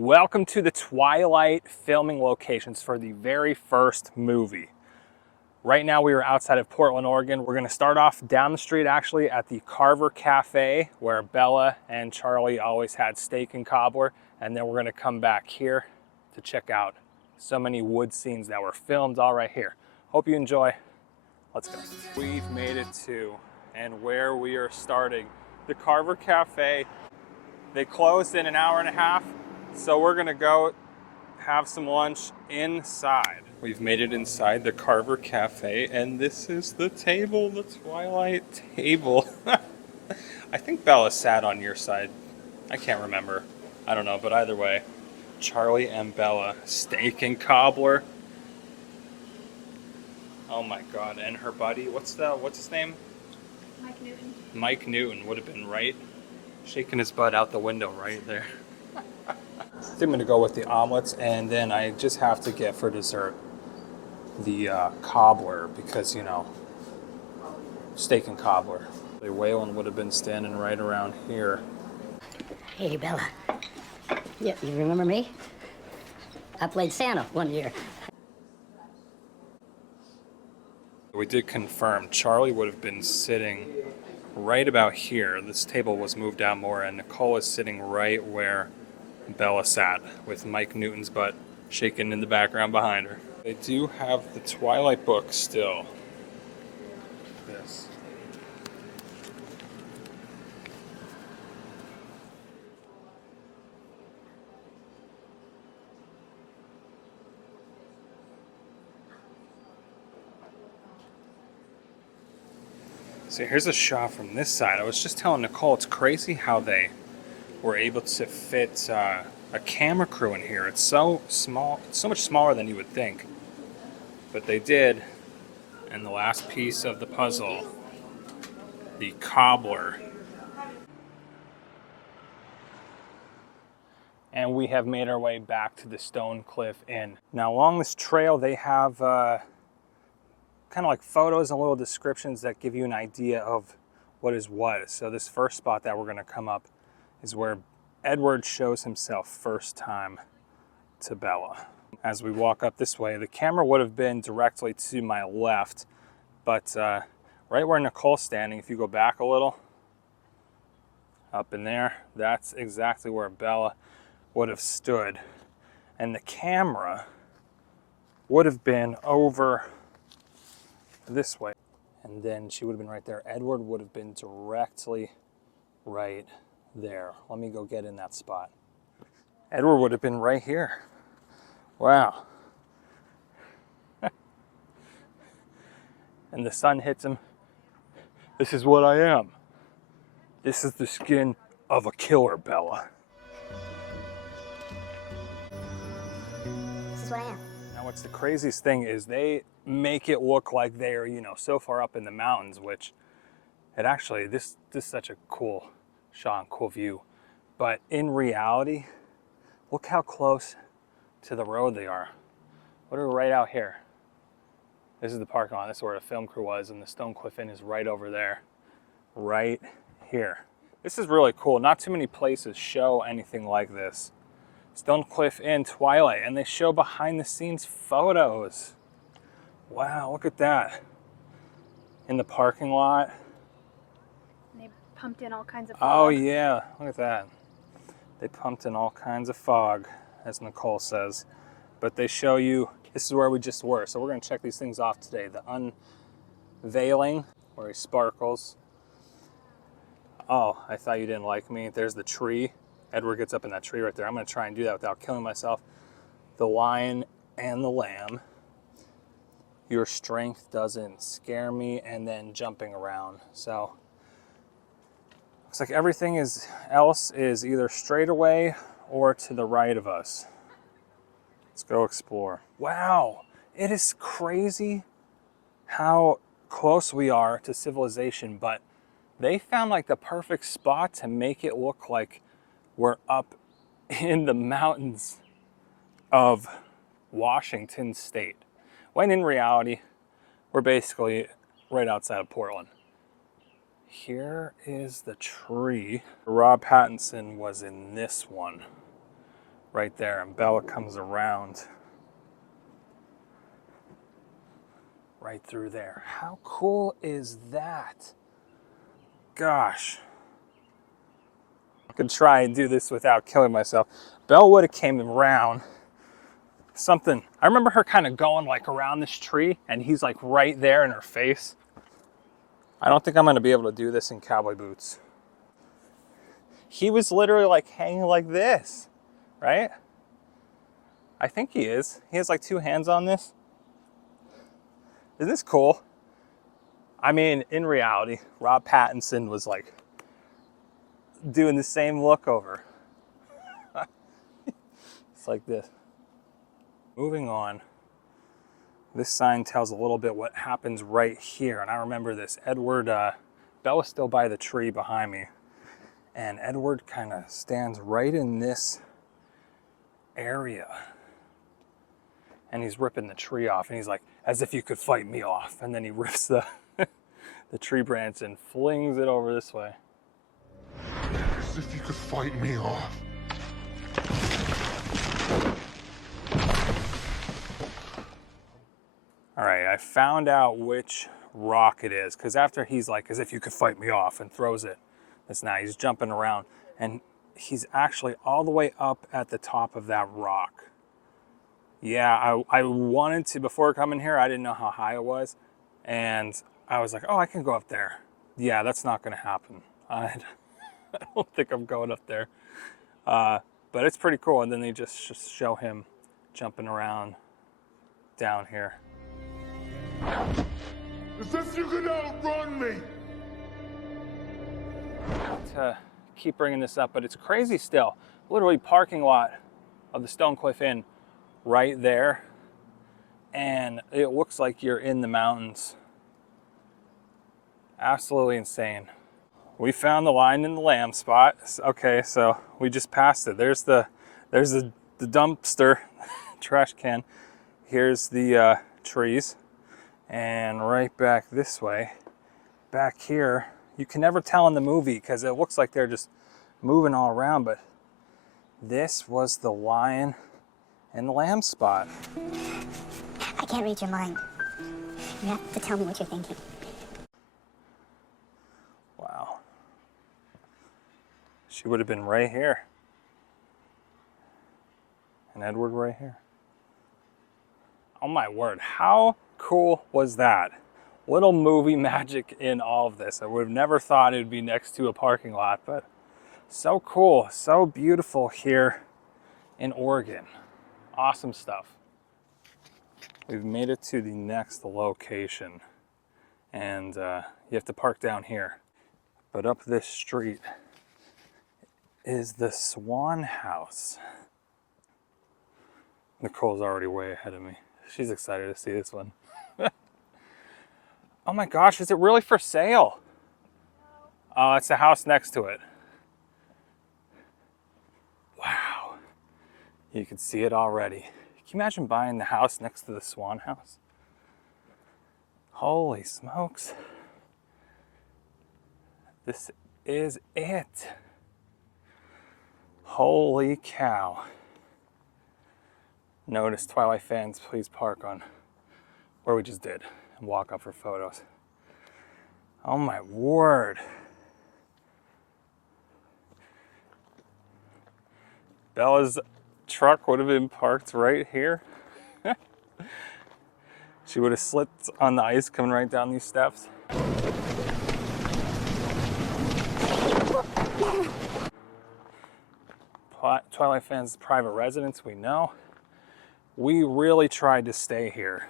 Welcome to the Twilight filming locations for the very first movie. Right now we are outside of Portland, Oregon. We're gonna start off down the street actually at the Carver Cafe where Bella and Charlie always had steak and cobbler. And then we're gonna come back here to check out so many wood scenes that were filmed all right here. Hope you enjoy. Let's go. We've made it to, and where we are starting, the Carver Cafe. They closed in an hour and a half. So we're gonna go have some lunch inside. We've made it inside the Carver Cafe, and this is the table, the Twilight table. I think Bella sat on your side. I can't remember. I don't know, but either way, Charlie and Bella, steak and cobbler. Oh my God, and her buddy, what's his name? Mike Newton. Mike Newton would have been right, shaking his butt out the window right there. I think I'm gonna go with the omelets, and then I just have to get for dessert the cobbler because, you know, steak and cobbler. The Waylon would have been standing right around here. Hey, Bella. Yeah, you remember me? I played Santa one year. We did confirm Charlie would have been sitting right about here. This table was moved out more, and Nicole is sitting right where Bella sat, with Mike Newton's butt shaking in the background behind her. They do have the Twilight book still. This. So here's a shot from this side. I was just telling Nicole, it's crazy how they were able to fit a camera crew in here. It's so small, so much smaller than you would think. But they did. And the last piece of the puzzle, the cobbler. And we have made our way back to the Stone Cliff Inn. Now along this trail they have kind of like photos and little descriptions that give you an idea of what is what. So this first spot that we're gonna come up is where Edward shows himself first time to Bella. As we walk up this way, the camera would have been directly to my left, but right where Nicole's standing, if you go back a little, up in there, that's exactly where Bella would have stood. And the camera would have been over this way. And then she would have been right there. Edward would have been directly right there. Let me go get in that spot. Edward would have been right here. Wow. And the sun hits him. This is what I am. This is the skin of a killer, Bella. This is what I am. Now what's the craziest thing is they make it look like they're, you know, so far up in the mountains, which it actually, this is such a cool shot and cool view. But in reality, look how close to the road they are. What are we right out here? This is the parking lot. This is where the film crew was, and the Stone Cliff Inn is right over there, right here. This is really cool. Not too many places show anything like this. Stone Cliff Inn, Twilight, and they show behind the scenes photos. Wow, look at that. In the parking lot. And they pumped in all kinds of Oh fog. yeah, look at that. They pumped in all kinds of fog, as Nicole says. But they show you, this is where we just were. So we're gonna check these things off today. The unveiling, where he sparkles. Oh, I thought you didn't like me. There's the tree. Edward gets up in that tree right there. I'm gonna try and do that without killing myself. The lion and the lamb. Your strength doesn't scare me, and then jumping around. So looks like everything else is either straight away or to the right of us. Let's go explore. Wow, it is crazy how close we are to civilization, but they found like the perfect spot to make it look like we're up in the mountains of Washington State. When in reality, we're basically right outside of Portland. Here is the tree. Rob Pattinson was in this one right there, and Bella comes around right through there. How cool is that? Gosh. I could try and do this without killing myself. Belle would have came around something. I remember her kind of going like around this tree, and he's like right there in her face. I don't think I'm going to be able to do this in cowboy boots. He was literally like hanging like this, right? I think he is. He has like two hands on this. Isn't this cool? I mean, in reality, Rob Pattinson was like doing the same look over. It's like this. Moving on. This sign tells a little bit what happens right here. And I remember this. Belle was still by the tree behind me. And Edward kind of stands right in this area. And he's ripping the tree off. And he's like, as if you could fight me off. And then he rips the, the tree branch and flings it over this way. As if you could fight me off. All right, I found out which rock it is, because after he's like, as if you could fight me off, and throws it, it's now he's jumping around, and he's actually all the way up at the top of that rock. Yeah, I wanted to, before coming here, I didn't know how high it was, and I was like, oh, I can go up there. Yeah, that's not gonna happen. I don't think I'm going up there. But it's pretty cool, and then they just show him jumping around down here. As if you could outrun me! To keep bringing this up, but it's crazy still. Literally parking lot of the Stonecliff Inn right there, and it looks like you're in the mountains. Absolutely insane. We found the lion in the lamb spot. Okay, so we just passed it. There's the dumpster, trash can. Here's the trees. And right back this way, back here, you can never tell in the movie because it looks like they're just moving all around, but this was the lion and the lamb spot. I can't read your mind. You have to tell me what you're thinking. Wow. She would have been right here. And Edward right here. Oh my word, how cool was that? Little movie magic in all of this. I would have never thought it would be next to a parking lot, but so cool, so beautiful here in Oregon. Awesome stuff. We've made it to the next location, and you have to park down here. But up this street is the Swan House. Nicole's already way ahead of me. She's excited to see this one. Oh my gosh, is it really for sale? Oh, it's the house next to it. Wow. You can see it already. Can you imagine buying the house next to the Swan House? Holy smokes. This is it. Holy cow. Notice, Twilight fans, please park on where we just did and walk up for photos. Oh my word. Bella's truck would have been parked right here. She would have slipped on the ice coming right down these steps. Twilight fans, private residence, we know. We really tried to stay here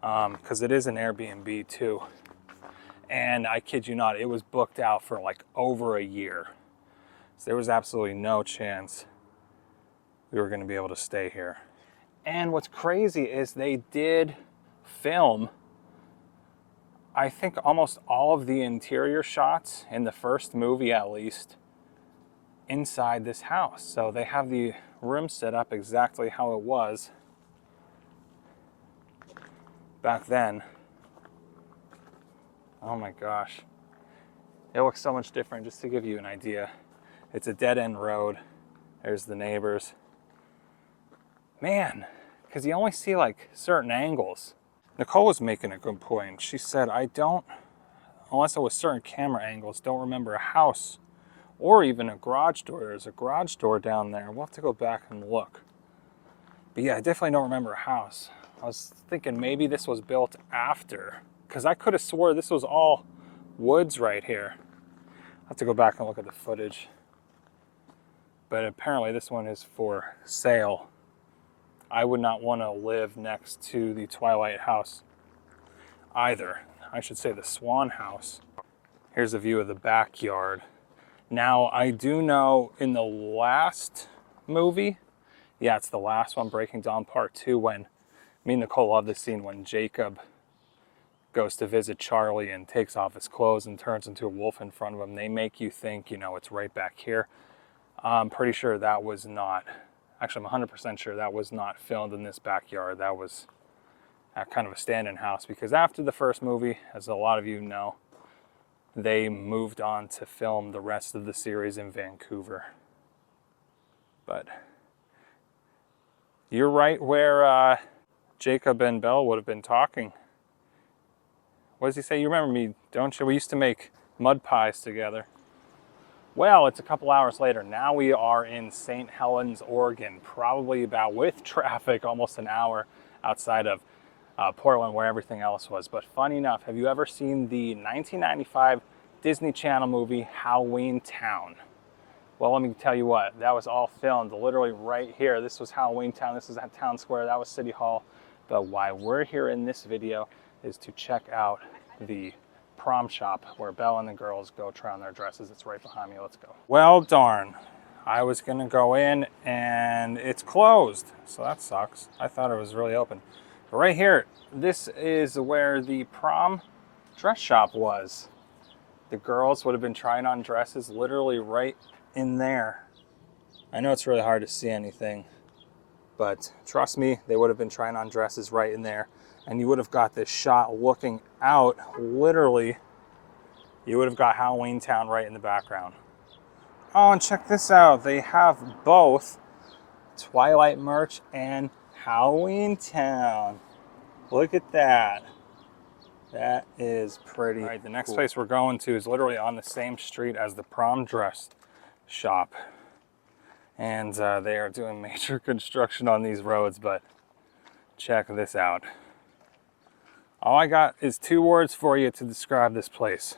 because it is an Airbnb too. And I kid you not, it was booked out for like over a year. So there was absolutely no chance we were going to be able to stay here. And what's crazy is they did film, I think, almost all of the interior shots in the first movie, at least, inside this house. So they have the room set up exactly how it was back then. Oh my gosh. It looks so much different. Just to give you an idea, it's a dead-end road, There's the neighbors. Man, because you only see like certain angles. Nicole was making a good point. She said, I don't, unless it was certain camera angles, don't remember a house or even a garage door. There's a garage door down there. We'll have to go back and look. But yeah, I definitely don't remember a house. I was thinking maybe this was built after, because I could have swore this was all woods right here. I'll have to go back and look at the footage. But apparently this one is for sale. I would not want to live next to the Twilight house either. I should say the Swan house. Here's a view of the backyard. Now, I do know in the last movie, yeah, it's the last one, Breaking Dawn Part 2, when me and Nicole love this scene when Jacob goes to visit Charlie and takes off his clothes and turns into a wolf in front of him. They make you think, you know, it's right back here. I'm pretty sure that was not, actually I'm 100% sure that was not filmed in this backyard. That was kind of a stand-in house, because after the first movie, as a lot of you know, they moved on to film the rest of the series in Vancouver. But you're right where Jacob and Belle would have been talking. What does he say? You remember me, don't you? We used to make mud pies together. Well, it's a couple hours later. Now we are in St. Helens, Oregon, probably about, with traffic, almost an hour outside of Portland, where everything else was. But funny enough, have you ever seen the 1995 Disney Channel movie Halloween Town? Well, let me tell you what, that was all filmed literally right here. This was Halloween Town, this is at Town Square, that was City Hall. But why we're here in this video is to check out the prom shop where Belle and the girls go try on their dresses. It's right behind me, let's go. Well, darn. I was gonna go in and it's closed, so that sucks. I thought it was really open. But right here, this is where the prom dress shop was. The girls would have been trying on dresses literally right in there. I know it's really hard to see anything, but trust me, they would have been trying on dresses right in there. And you would have got this shot looking out, literally, you would have got Halloween Town right in the background. Oh, and check this out. They have both Twilight merch and Halloween Town. Look at that. That is pretty. All right, the next place we're going to is literally on the same street as the prom dress shop. And they are doing major construction on these roads, but check this out. All I got is 2 words for you to describe this place.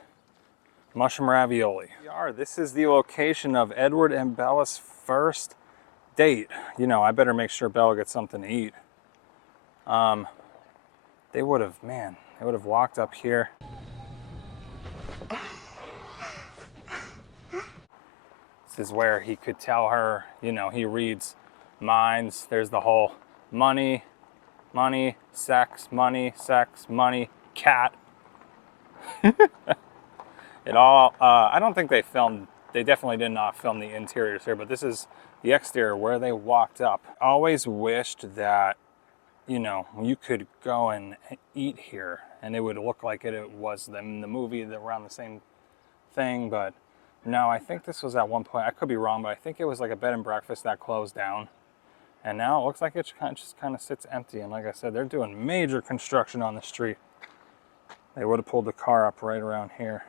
Mushroom ravioli. This is the location of Edward and Bella's first date. You know, I better make sure Bella gets something to eat. They would have, man, they would have walked up here. This is where he could tell her, you know, he reads minds. There's the whole money, money, sex, money, cat. It all, I don't think they filmed, they definitely did not film the interiors here, but this is the exterior where they walked up. I always wished that, you know, you could go and eat here and it would look like it was in the movie, that around the same thing, but no, I think this was at one point, I could be wrong, but I think it was like a bed and breakfast that closed down. And now it looks like it just kind of sits empty. And like I said, they're doing major construction on the street. They would have pulled the car up right around here.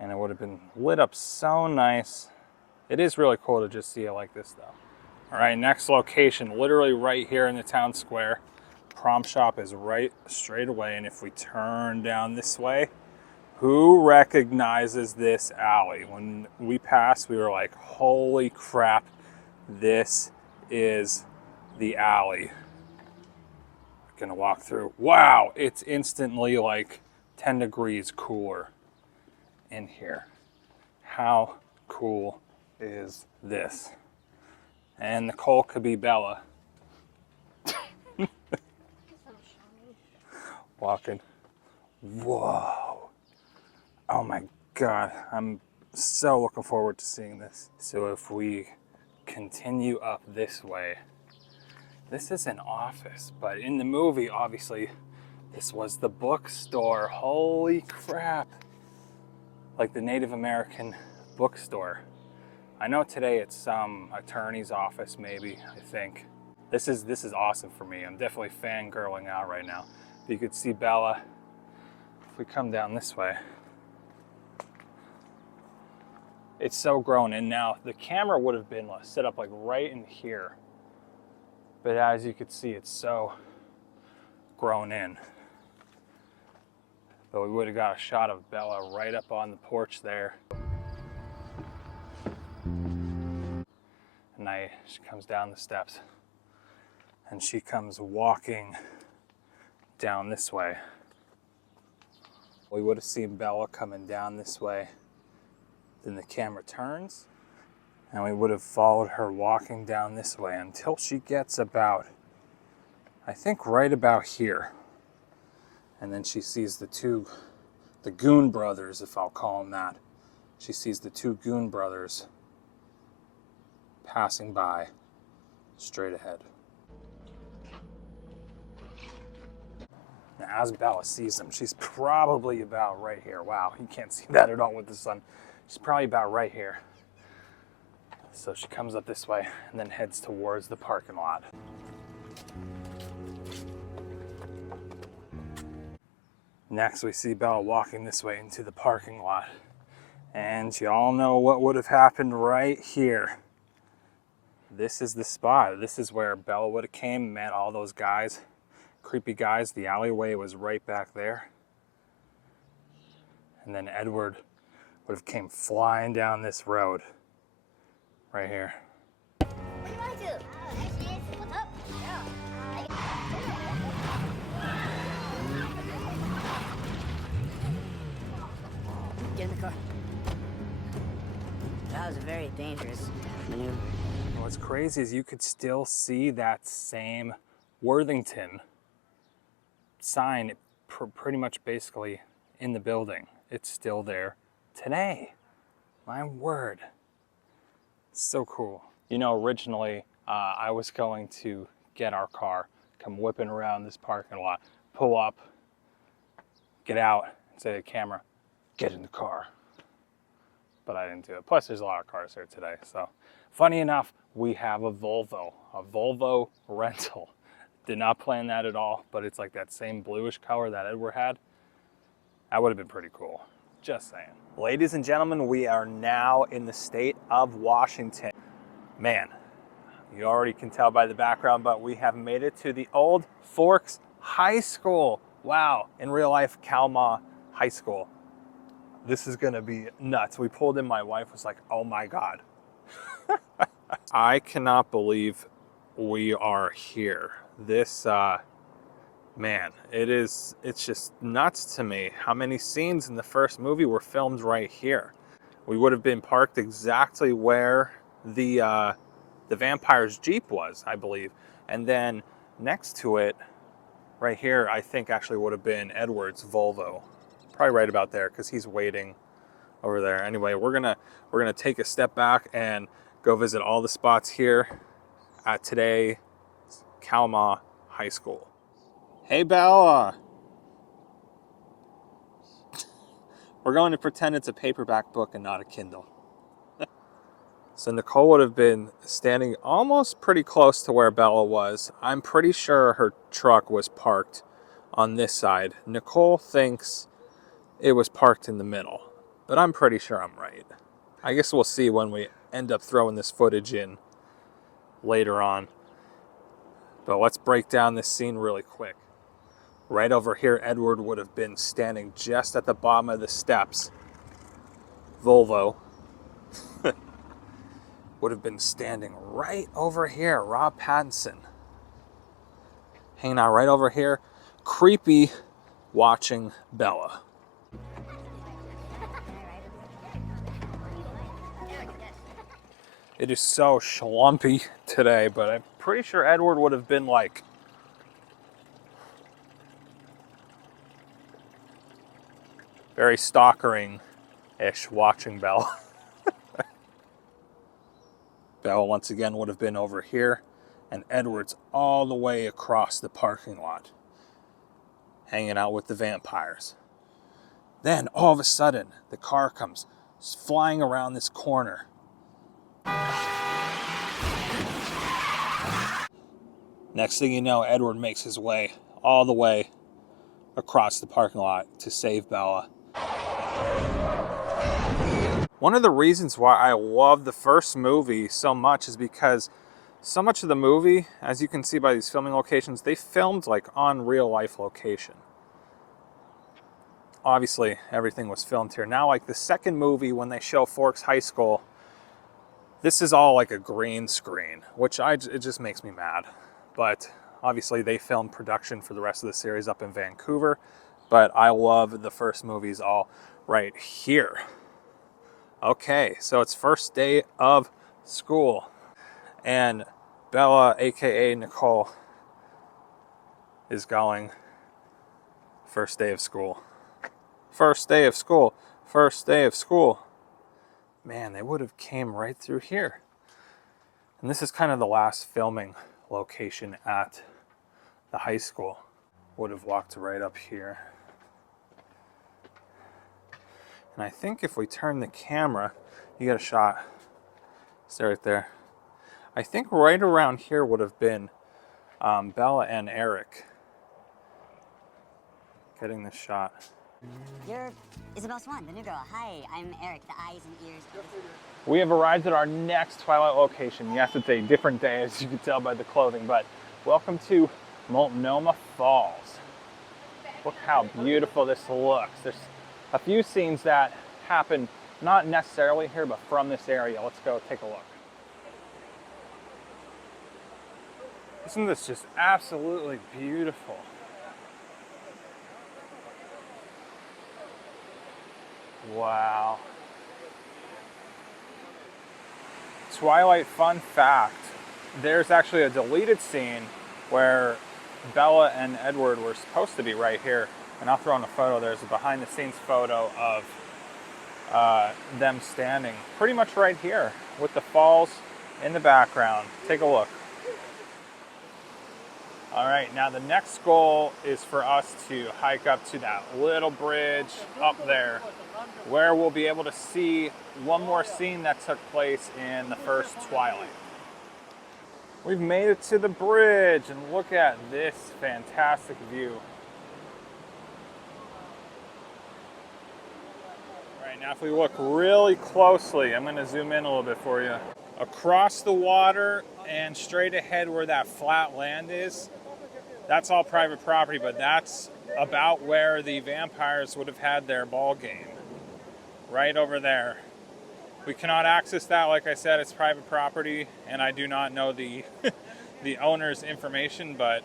And it would have been lit up so nice. It is really cool to just see it like this though. All right, next location, literally right here in the town square. Prom shop is right straight away. And if we turn down this way, who recognizes this alley? When we passed, we were like, holy crap, this is the alley. Gonna walk through. Wow, it's instantly like 10 degrees cooler in here. How cool is this? And Nicole could be Bella. Walking. Whoa. Oh my God, I'm so looking forward to seeing this. So if we continue up this way, this is an office, but in the movie, obviously, this was the bookstore. Holy crap. Like the Native American bookstore. I know today it's some attorney's office, maybe, I think. This is awesome for me. I'm definitely fangirling out right now. You could see Bella. If we come down this way, it's so grown in now. The camera would have been set up like right in here. But as you can see, it's so grown in. But we would have got a shot of Bella right up on the porch there. And she comes down the steps. And she comes walking down this way. We would have seen Bella coming down this way. Then the camera turns, and we would have followed her walking down this way until she gets about, I think right about here. And then she sees the Goon brothers, if I'll call them that. She sees the two Goon brothers passing by straight ahead. Now, as Bella sees them, she's probably about right here. Wow, you can't see that at all with the sun. She's probably about right here. So she comes up this way and then heads towards the parking lot. Next, we see Bella walking this way into the parking lot. And you all know what would have happened right here. This is the spot. This is where Bella would have came, met all those guys, creepy guys. The alleyway was right back there. And then Edward would have came flying down this road right here. What do you want to do? There she is. What's up? Get in the car. That was a very dangerous maneuver. What's crazy is you could still see that same Worthington sign pretty much basically in the building. It's still there today. My word. So cool. You know, originally I was going to get our car, come whipping around this parking lot, pull up, get out, and say to the camera, get in the car. But I didn't do it. Plus there's a lot of cars here today. So funny enough, we have a Volvo rental. Did not plan that at all, but it's like that same bluish color that Edward had. That would have been pretty cool. Just saying. Ladies and gentlemen, we are now in the state of Washington. Man, you already can tell by the background, but we have made it to the Old Forks High School. Wow, in real life, Kalma High School. This is gonna be nuts. We pulled in, my wife was like, oh my God. I cannot believe we are here. This, man, it's just nuts to me how many scenes in the first movie were filmed right here. We would have been parked exactly where the vampire's Jeep was, I believe. And then next to it, right here, I think actually would have been Edward's Volvo. Probably right about there, because he's waiting over there. Anyway, we're gonna take a step back and go visit all the spots here at today Kalma High School. Hey Bella! We're going to pretend it's a paperback book and not a Kindle. So Nicole would have been standing almost pretty close to where Bella was. I'm pretty sure her truck was parked on this side. Nicole thinks it was parked in the middle, but I'm pretty sure I'm right. I guess we'll see when we end up throwing this footage in later on. But let's break down this scene really quick. Right over here, Edward would have been standing just at the bottom of the steps. Volvo would have been standing right over here. Rob Pattinson hanging out right over here, creepy, watching Bella. It is so schlumpy today, but I'm pretty sure Edward would have been like very stalkering-ish watching Bella. Bella once again would have been over here, and Edward's all the way across the parking lot, hanging out with the vampires. Then all of a sudden, the car comes flying around this corner. Next thing you know, Edward makes his way all the way across the parking lot to save Bella. One of the reasons why I love the first movie so much is because so much of the movie, as you can see by these filming locations, they filmed like on real life location. Obviously, everything was filmed here. Now, like the second movie, when they show Forks High School, this is all like a green screen, which it just makes me mad. But obviously, they filmed production for the rest of the series up in Vancouver. But I love the first movies all right here. Okay, so it's first day of school. And Bella, aka Nicole, is going first day of school. First day of school. First day of school. Man, they would have came right through here. And this is kind of the last filming location at the high school. Would have walked right up here. And I think if we turn the camera, you get a shot. Stay right there. I think right around here would have been Bella and Eric getting this shot. You're Isabel Swan, the new girl. Hi, I'm Eric, the eyes and ears. We have arrived at our next Twilight location. Yes, it's a different day, as you can tell by the clothing, but welcome to Multnomah Falls. Look how beautiful this looks. There's a few scenes that happen not necessarily here, but from this area. Let's go take a look. Isn't this just absolutely beautiful? Wow. Twilight fun fact, there's actually a deleted scene where Bella and Edward were supposed to be right here. And I'll throw in a photo. There's a behind the scenes photo of them standing pretty much right here with the falls in the background. Take a look. All right, now the next goal is for us to hike up to that little bridge up there where we'll be able to see one more scene that took place in the first Twilight. We've made it to the bridge and look at this fantastic view. All right, now if we look really closely, I'm gonna zoom in a little bit for you. Across the water and straight ahead where that flat land is, that's all private property, but that's about where the vampires would have had their ball game. Right over there. We cannot access that, like I said, it's private property, and I do not know the the owner's information, but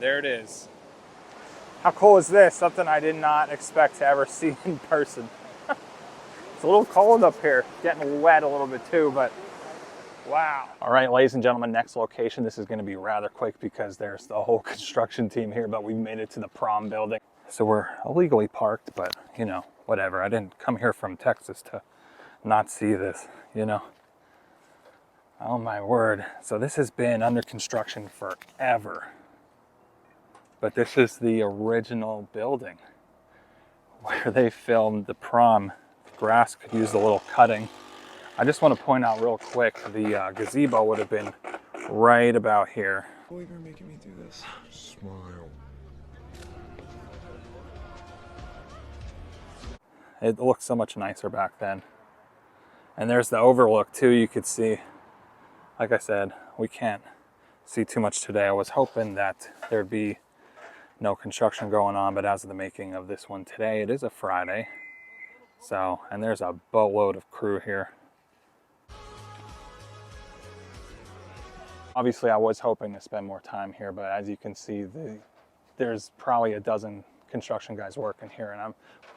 there it is. How cool is this? Something I did not expect to ever see in person. It's a little cold up here, getting wet a little bit too, but wow. All right, ladies and gentlemen, next location. This is going to be rather quick because there's the whole construction team here, but we made it to the prom building. So we're illegally parked, but you know, whatever. I didn't come here from Texas to not see this, you know. Oh my word. So this has been under construction forever. But this is the original building where they filmed the prom. The grass could use a little cutting. I just want to point out real quick, the gazebo would have been right about here. I believe you're making me do this. Smile. It looked so much nicer back then. And there's the overlook too, you could see. Like I said, we can't see too much today. I was hoping that there'd be no construction going on, but as of the making of this one today, it is a Friday. So, and there's a boatload of crew here. Obviously, I was hoping to spend more time here, but as you can see, there's probably a dozen construction guys working here, and I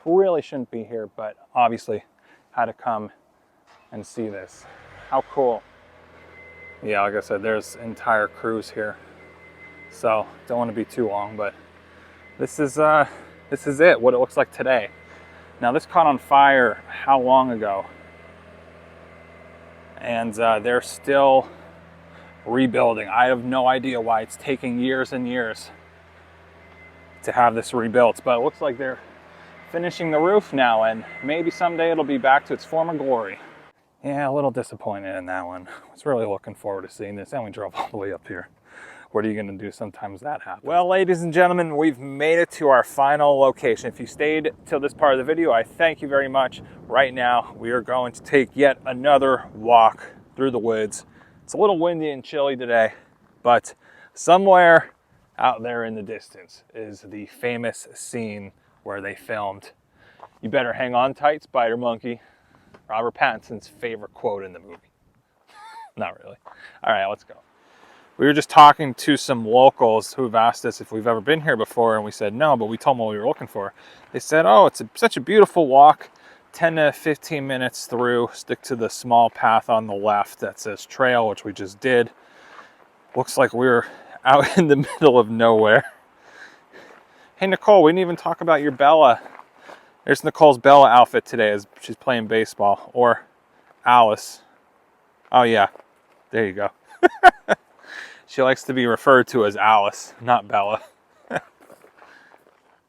really shouldn't be here, but obviously had to come and see this. How cool. Yeah, like I said, there's entire crews here. So don't want to be too long, but this is it, what it looks like today. Now this caught on fire how long ago? And they're still rebuilding. I have no idea why it's taking years and years to have this rebuilt, but it looks like they're finishing the roof now, and maybe someday it'll be back to its former glory. Yeah, a little disappointed in that one. I was really looking forward to seeing this, and we drove all the way up here. what are you going to do? Sometimes that happens. Well, ladies and gentlemen, we've made it to our final location. If you stayed till this part of the video, I thank you very much. Right now, we are going to take yet another walk through the woods. It's a little windy and chilly today, but somewhere out there in the distance is the famous scene where they filmed "You Better Hang On Tight, Spider Monkey," Robert Pattinson's favorite quote in the movie. Not really. All right, let's go. We were just talking to some locals who've asked us if we've ever been here before, and we said no, but we told them what we were looking for. They said, oh, it's such a beautiful walk, 10 to 15 minutes through, stick to the small path on the left that says trail, which we just did. Looks like we're out in the middle of nowhere. Hey, Nicole, we didn't even talk about your Bella. There's Nicole's Bella outfit today as she's playing baseball, or Alice. Oh yeah, there you go. She likes to be referred to as Alice, not Bella.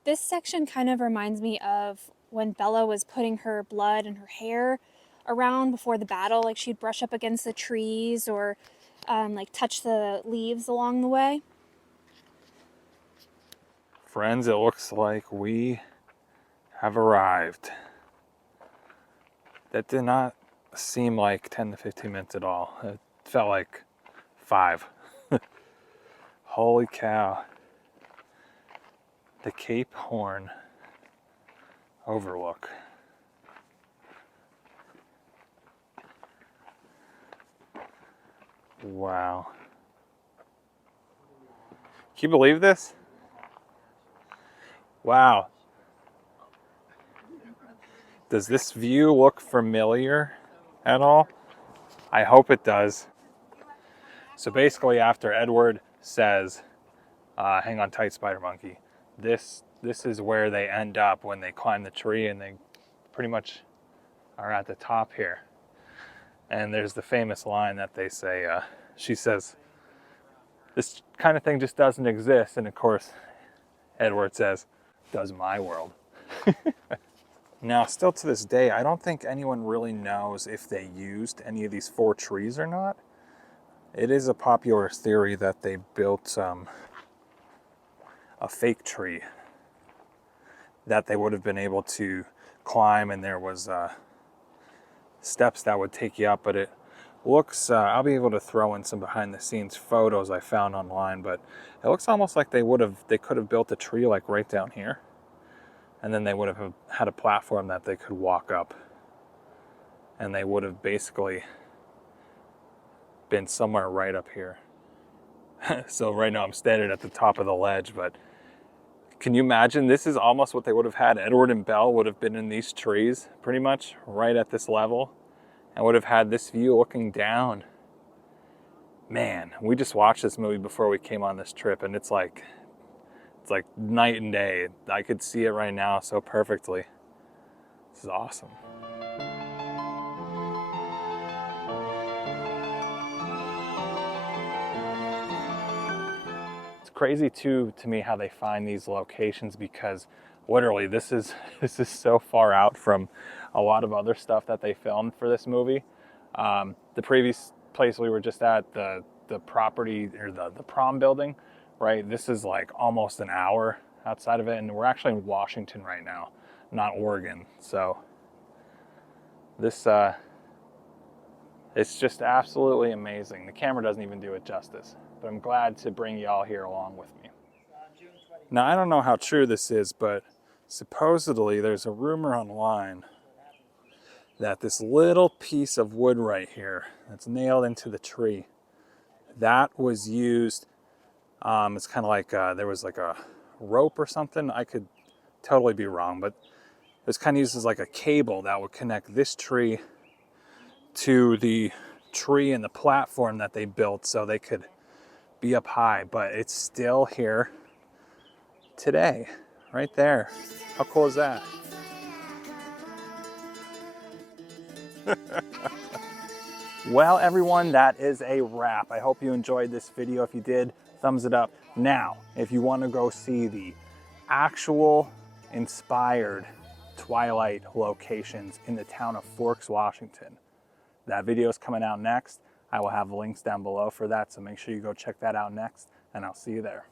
This section kind of reminds me of when Bella was putting her blood and her hair around before the battle. Like she'd brush up against the trees or like touch the leaves along the way. Friends, it looks like we have arrived. That did not seem like 10 to 15 minutes at all. It felt like 5. Holy cow. The Cape Horn overlook. Wow. Can you believe this? Wow. Does this view look familiar at all? I hope it does. So basically after Edward says, hang on tight, Spider Monkey, this is where they end up when they climb the tree, and they pretty much are at the top here. And there's the famous line that they say, she says, this kind of thing just doesn't exist. And of course, Edward says, does my world. Now, still to this day, I don't think anyone really knows if they used any of these 4 trees or not. It is a popular theory that they built a fake tree that they would have been able to climb, and there was steps that would take you up, but it looks, I'll be able to throw in some behind the scenes photos I found online, but it looks almost like they could have built a tree like right down here, and then they would have had a platform that they could walk up, and they would have basically been somewhere right up here. So right now I'm standing at the top of the ledge, but can you imagine? This is almost what they would have had. Edward and Belle would have been in these trees pretty much right at this level and would have had this view looking down. Man, we just watched this movie before we came on this trip, and it's like night and day. I could see it right now so perfectly. This is awesome. Crazy too to me how they find these locations, because literally this is so far out from a lot of other stuff that they filmed for this movie. The previous place we were just at, the property, or the prom building, right? This is like almost an hour outside of it, and we're actually in Washington right now, not Oregon. So this it's just absolutely amazing. The camera doesn't even do it justice. But I'm glad to bring y'all here along with me. Now, I don't know how true this is, but supposedly there's a rumor online that this little piece of wood right here that's nailed into the tree, that was used, it's kind of like there was like a rope or something. I could totally be wrong, but it was kind of used as like a cable that would connect this tree to the tree and the platform that they built so they could be up high, but it's still here today, right there. How cool is that? Well, everyone, that is a wrap. I hope you enjoyed this video. If you did, thumbs it up. Now, if you want to go see the actual inspired Twilight locations in the town of Forks, Washington, that video is coming out next. I will have links down below for that, so make sure you go check that out next. and I'll see you there.